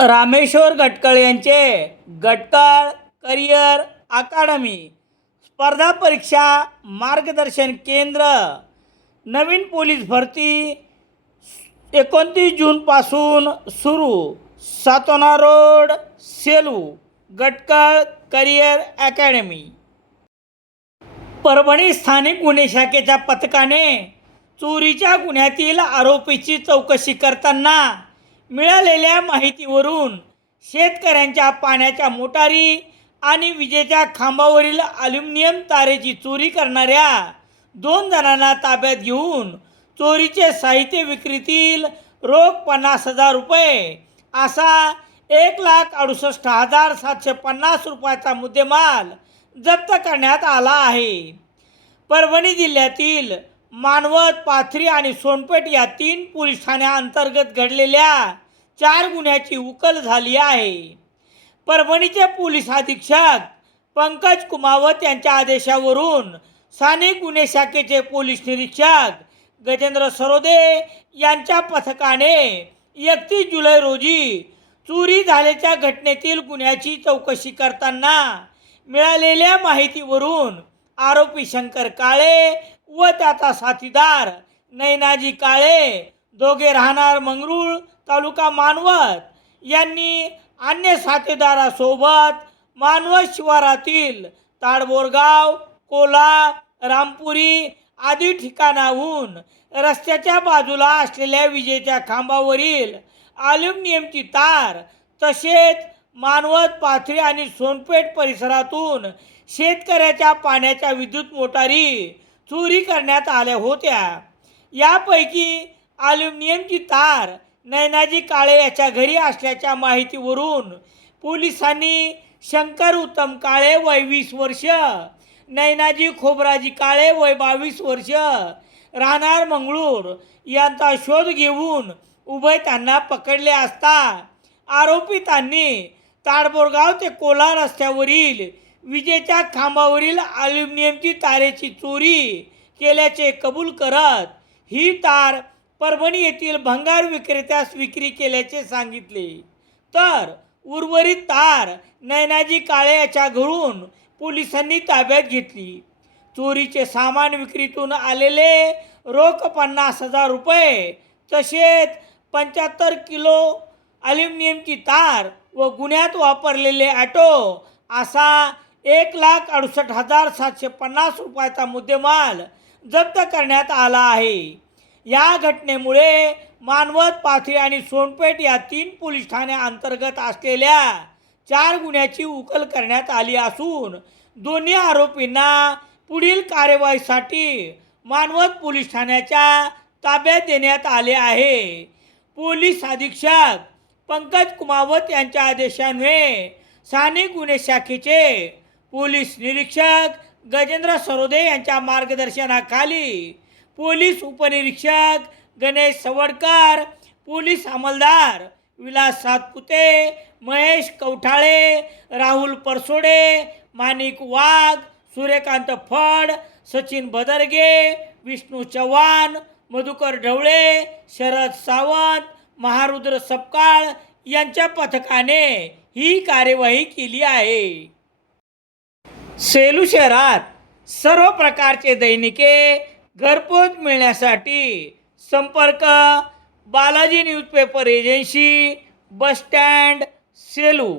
रामेश्वर गटकळ यांचे गटकळ करिअर अकादमी स्पर्धा परीक्षा मार्गदर्शन केंद्र नवीन पोलीस भरती 29 जूनपासून सुरू. Satona road, Selu. Gatkal career academy. Parbhani स्थानिक गुन्हे शाखेच्या पथकाने चोरीच्या गुन्ह्यातील आरोपीची चौकशी करताना मिळालेल्या माहितीवरून शेतकऱ्यांच्या पाण्याच्या मोटारी आणि विजेच्या खांबावरील ॲल्युमिनियम तारेची चोरी करणाऱ्या 2 जणांना ताब्यात घेऊन चोरीचे साहित्य विक्रीतील रोख 50,000 रुपये असा 1,68,750 रुपयाचा मुद्देमाल जप्त करण्यात आला आहे. परभणी जिल्ह्यातील मानवत, पाथरी आणि सोनपेठ या 3 पोलीस ठाण्यांतर्गत घडलेल्या 4 गुन्ह्याची उकल झाली आहे. परभणीचे पोलीस अधीक्षक पंकज कुमावत यांच्या आदेशावरून स्थानिक गुन्हे शाखेचे पोलीस निरीक्षक गजेंद्र सरोदे यांच्या पथकाने 31 जुलै रोजी चोरी झाल्याच्या घटनेतील गुन्ह्याची चौकशी करताना मिळालेल्या माहितीवरून आरोपी शंकर काळे व त्याचा साथीदार नैनाजी काळे, दोघे राहणार मंगरूळ, तालुका मानवत, यांनी अन्य साथीदारासोबत मानवत शिवारातील ताडबोरगाव, कोला, रामपुरी आदी ठिकाणाहून रस्त्याच्या बाजूला असलेल्या विजेच्या खांबावरील ॲल्युमिनियमची तार तसेच मानवत, पाथरी आणि सोनपेठ परिसरातून शेतकऱ्याच्या पाण्याच्या विद्युत मोटारी चोरी करण्यात आल्या होत्या. यापैकी ॲल्युमिनियमची तार नैनाजी काळे याच्या घरी असल्याच्या माहितीवरून पोलिसांनी शंकर उत्तम काळे वय 20 वर्ष, नैनाजी खोबराजी काळे वय 22 वर्ष राहणार मंगळूर यांचा शोध घेऊन उभय त्यांना पकडले असता आरोपितांनी ताडबोरगाव ते कोला रस्त्यावरील विजेच्या खांबावरील ॲल्युमिनियमची तारेची चोरी केल्याचे कबूल करत ही तार परभणी येथील भंगार विक्रेत्यास विक्री केल्याचे सांगितले. तर उर्वरित तार नैनाजी काळे याच्या घरून पोलिसांनी ताब्यात घेतली. चोरीचे सामान विक्रीतून आलेले रोख 50,000 रुपये तसेच 75 किलो ॲल्युमिनियमची तार व गुन्ह्यात वापरलेले ॲटो असा 1,68,750 रुपयाचा मुद्देमाल जप्त करण्यात आला आहे. या घटनेमुळे मानवत, पाथरी आणि सोनपेठ या 3 पोलीस ठाण्यांतर्गत असलेल्या 4 गुन्ह्याची उकल करण्यात आली असून दोन्ही आरोपींना पुढील कार्यवाहीसाठी मानवत पोलीस ठाण्याच्या ताब्यात देण्यात आले आहे. पोलीस अधीक्षक पंकज कुमावत यांच्या आदेशान्वये स्थानिक गुन्हे शाखेचे पोलीस निरीक्षक गजेंद्र सरोदे यांच्या मार्गदर्शनाखाली पोलीस उपनिरीक्षक गणेश सवडकर, पोलीस अंमलदार विलास सातपुते, महेश कवठाळे, राहुल परसोडे, माणिक वाघ, सूर्यकांत फड, सचिन बदरगे, विष्णू चव्हाण, मधुकर ढवळे, शरद सावंत, महारुद्र सपकाळ यांच्या पथकाने ही कार्यवाही केली आहे. सेलू शहरात सर्व प्रकारचे दैनिके घरपोच मिळण्यासाठी संपर्क Balaji newspaper agency, bus stand, Selu.